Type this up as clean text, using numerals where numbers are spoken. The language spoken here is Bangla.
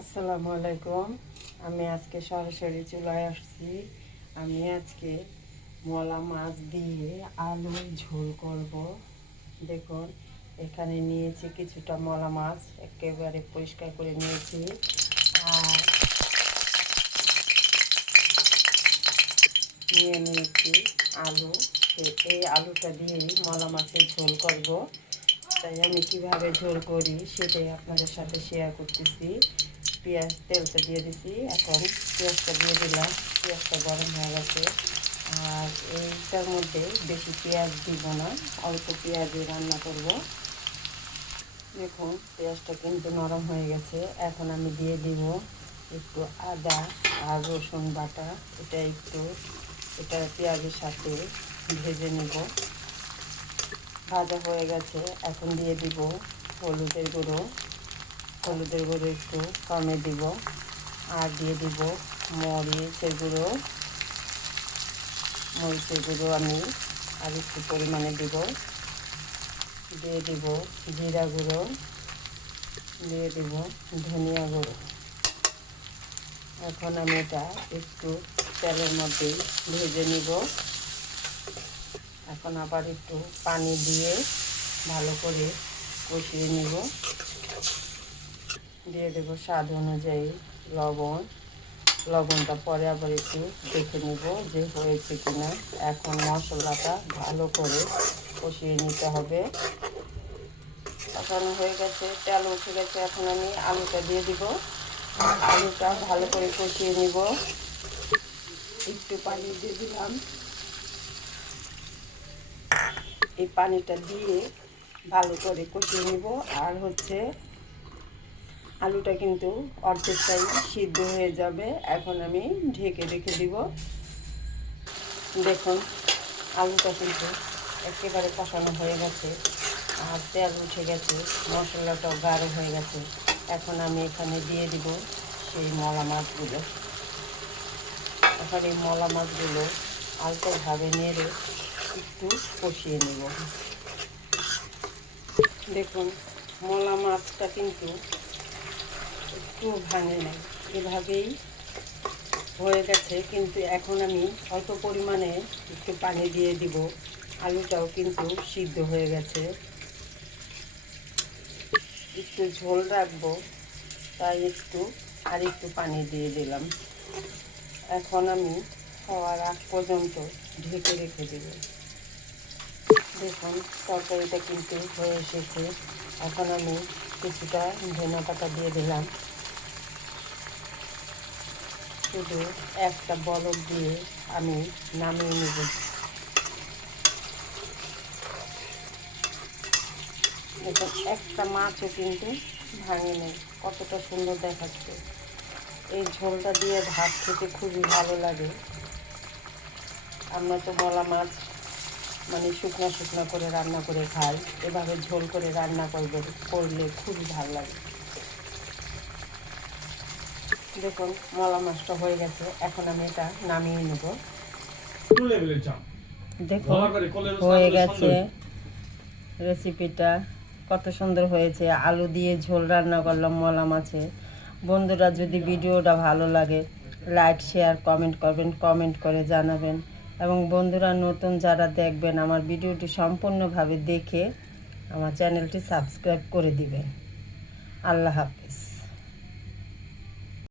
আসসালামু আলাইকুম। আমি আজকে সরাসরি চুলায় আসছি। আমি আজকে মলা মাছ দিয়ে আলুর ঝোল করব। দেখুন, এখানে নিয়েছি কিছুটা মলা মাছ, একেবারে পরিষ্কার করে নিয়েছি। আর নিয়েছি আলু। এই আলুটা দিয়েই মলা মাছের ঝোল করব। তাই আমি কিভাবে ঝোল করি সেটাই আপনাদের সাথে শেয়ার করতেছি। তেলটা দিয়ে দিছি, এখন পেঁয়াজটা দিয়ে দিলাম। পেঁয়াজটা গরম হয়ে গেছে। আর এইটার মধ্যে বেশি পেঁয়াজ দিব না, অল্প পেঁয়াজে রান্না করব। দেখুন, পেঁয়াজটা কিন্তু নরম হয়ে গেছে। এখন আমি দিয়ে দিব একটু আদা আর রসুন বাটা। এটা পেঁয়াজের সাথে ভেজে নেব। ভাজা হয়ে গেছে। এখন দিয়ে দিব হলুদের গুঁড়ো একটু কমে দিব। আর দিয়ে দিব মরিচের গুঁড়ো আমি আর একটু পরিমাণে দিব। দিয়ে দিব জিরা গুঁড়ো, দিয়ে দিব ধনিয়া গুঁড়ো। এখন আমি এটা একটু তেলের মধ্যেই ভেজে নিব। এখন আবার একটু পানি দিয়ে ভালো করে কষিয়ে নিব। দিয়ে দেব স্বাদ অনুযায়ী লবণটা পরে আবার একটু দেখে নেব যে হয়েছে কিনা। এখন মশলাটা ভালো করে কষিয়ে নিতে হবে। কষানো হয়ে গেছে, তেল উঠে গেছে। এখন আমি আলুটা দিয়ে দিব। আলুটা ভালো করে কষিয়ে নিব। একটু পানি দিয়ে দিলাম। এই পানিটা দিয়ে ভালো করে কষিয়ে নিব। আর আলুটা কিন্তু অর্ধেকটাই সিদ্ধ হয়ে যাবে। এখন আমি ঢেকে রেখে দিব। দেখুন, আলুটা কিন্তু একেবারে কষানো হয়ে গেছে আর তেল উঠে গেছে, মশলাটাও গাঢ় হয়ে গেছে। এখন আমি এখানে দিয়ে দিব সেই মলা মাছগুলো। এখন এই মলা মাছগুলো আলতোভাবে নেড়ে একটু কষিয়ে নেব। দেখুন, মলা মাছটা কিন্তু একটু ভাঙে নাই, এভাবেই হয়ে গেছে। কিন্তু এখন আমি অল্প পরিমাণে একটু পানি দিয়ে দিব। আলুটাও কিন্তু সিদ্ধ হয়ে গেছে। একটু ঝোল রাখবো, তাই একটু পানি দিয়ে দিলাম। এখন আমি হওয়ার আগ পর্যন্ত ঢেকে রেখে দেব। দেখুন, তরকারিটা কিন্তু হয়ে এসেছে। এখন আমি কিছুটা ধনিয়া পাতা দিয়ে দিলাম। শুধু একটা বলক দিয়ে আমি নামিয়ে নেব। দেখুন, একটা মাছও কিন্তু ভাঙে নেই, কতটা সুন্দর দেখাচ্ছে। এই ঝোলটা দিয়ে ভাত খেতে খুবই ভালো লাগে। আমরা তো মলা মাছ মানে শুকনো করে রান্না করে খাই, এভাবে ঝোল করে রান্না করলে খুবই ভালো লাগে। দেখুন, মলা মাছটা হয়ে গেছে। এখন আমি এটা নামিয়ে নেব। দেখুন, হয়ে গেছে রেসিপিটা। কত সুন্দর হয়েছে। আলু দিয়ে ঝোল রান্না করলাম মলা মাছে। বন্ধুরা, যদি ভিডিওটা ভালো লাগে লাইক শেয়ার কমেন্ট করবেন, কমেন্ট করে জানাবেন। এবং বন্ধুরা, নতুন যারা দেখবেন আমার ভিডিওটি সম্পূর্ণভাবে দেখে আমার চ্যানেলটি সাবস্ক্রাইব করে দিবেন। আল্লাহ হাফেজ।